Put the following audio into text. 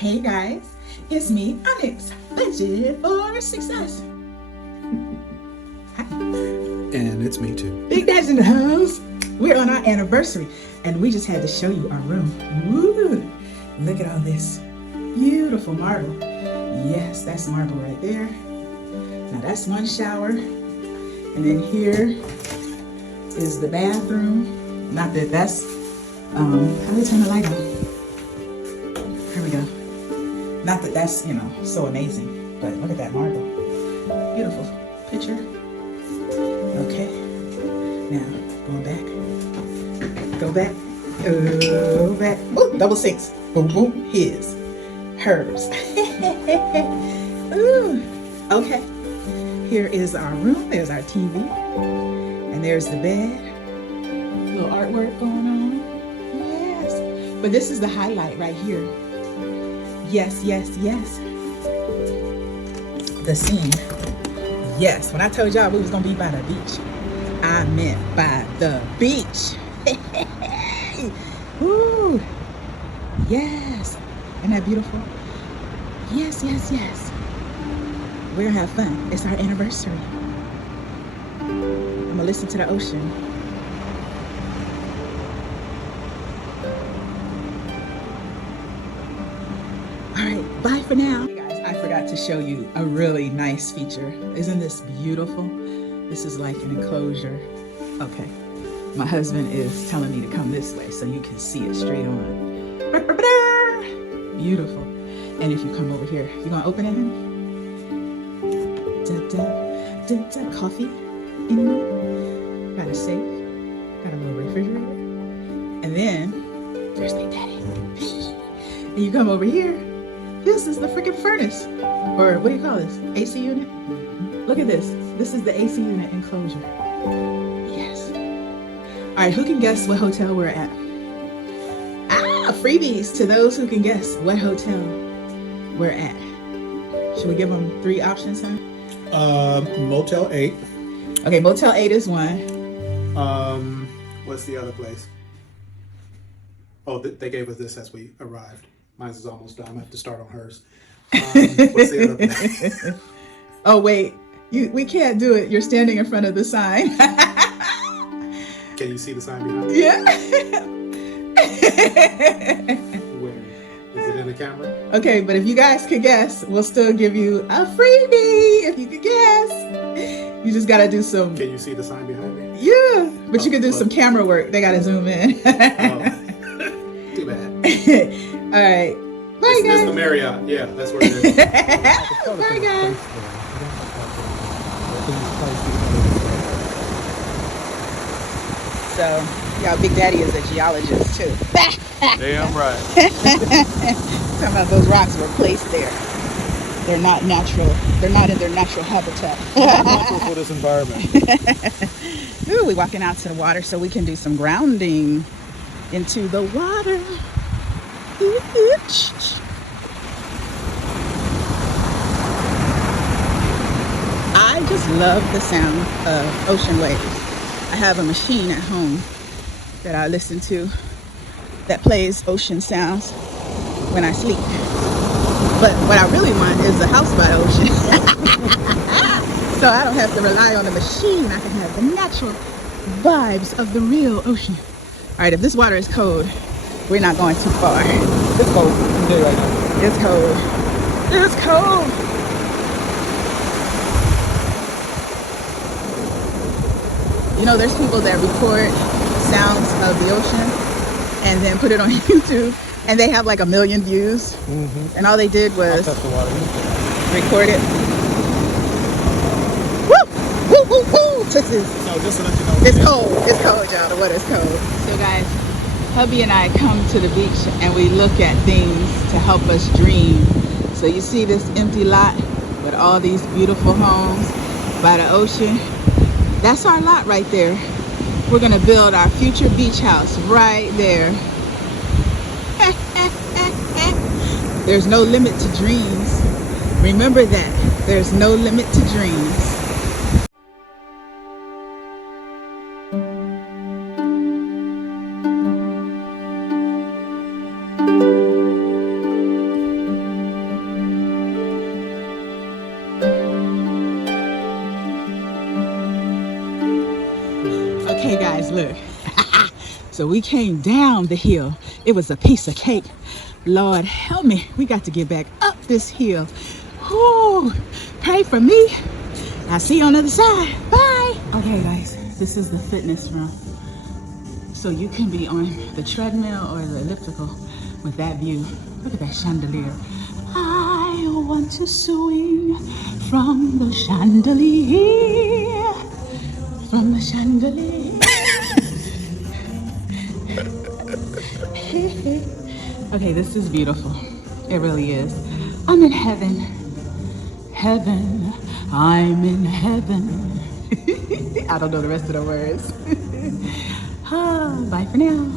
Hey guys, it's me, Onyx, Budget for Success. Hi. And it's me too. Big Dad's in the house. We're on our anniversary and we just had to show you our room. Woo! Look at all this beautiful marble. Yes, that's marble right there. Now that's one shower. And then here is the bathroom. Not that that's, how do we turn the light on? Here we go. Not that that's, so amazing, but look at that marble. Beautiful picture. Okay. Now, going back. Go back. Go back. Ooh, double six. Boom, boom. His. Hers. Ooh. Okay. Here is our room. There's our TV. And there's the bed. Little artwork going on. Yes. But this is the highlight right here. Yes, yes, yes. The scene. Yes. When I told y'all we was going to be by the beach, I meant by the beach. Ooh. Yes. Isn't that beautiful? Yes, yes, yes. We're going to have fun. It's our anniversary. I'm going to listen to the ocean. All right, bye for now. Hey guys, I forgot to show you a really nice feature. Isn't this beautiful? This is like an enclosure. Okay, my husband is telling me to come this way so you can see it straight on. Beautiful. And if you come over here, you gonna open it, honey? Coffee. Anyone? Got a safe. Got a little refrigerator. And then there's Big Daddy. And you come over here. This is the freaking furnace. Or what do you call this? AC unit? Look at this. This is the AC unit enclosure. Yes. All right, who can guess what hotel we're at? Freebies to those who can guess what hotel we're at. Should we give them 3 options, huh? Motel 8. Okay, Motel 8 is one. What's the other place? Oh, they gave us this as we arrived. Mine is almost done. I have to start on hers. What's the other place? Oh, wait. We can't do it. You're standing in front of the sign. Can you see the sign behind me? Yeah. Where? Is it in the camera? Okay, but if you guys could guess, we'll still give you a freebie if you could guess. You just gotta do some. Can you see the sign behind me? Yeah, but you could do some camera work. They gotta zoom in. Too bad. All right. Bye, guys. It's the Marriott. Yeah, that's where it is. Bye, guys. So, y'all, Big Daddy is a geologist too. Damn right. Talking about those rocks were placed there. They're not natural. They're not in their natural habitat. Natural for this environment. Ooh, we're walking out to the water so we can do some grounding into the water. I just love the sound of ocean waves. I have a machine at home that I listen to that plays ocean sounds when I sleep. But what I really want is a house by the ocean. So I don't have to rely on the machine. I can have the natural vibes of the real ocean. All right, if this water is cold, we're not going too far. It's cold. It's day right now. It's cold. It's cold. You know, there's people that record sounds of the ocean and then put it on YouTube, and they have like 1 million views. Mm-hmm. And all they did was I'll test the water. record it. Woo! Woo, woo, woo! Tootsies. So just to let you know. It's cold. It's cold, y'all. The water's cold. So guys, hubby and I come to the beach and we look at things to help us dream. So you see this empty lot with all these beautiful homes by the ocean? That's our lot right there. We're gonna build our future beach house right there. There's no limit to dreams. Remember that. There's no limit to dreams. Look. So we came down the hill. It was a piece of cake. Lord help me. We got to get back up this hill. Whew. Pray for me. I'll see you on the other side. Bye. Okay, guys. This is the fitness room. So you can be on the treadmill or the elliptical with that view. Look at that chandelier. I want to swing from the chandelier. From the chandelier. Okay, this is beautiful. It really is. I'm in heaven. Heaven. I'm in heaven. I don't know the rest of the words. Bye for now.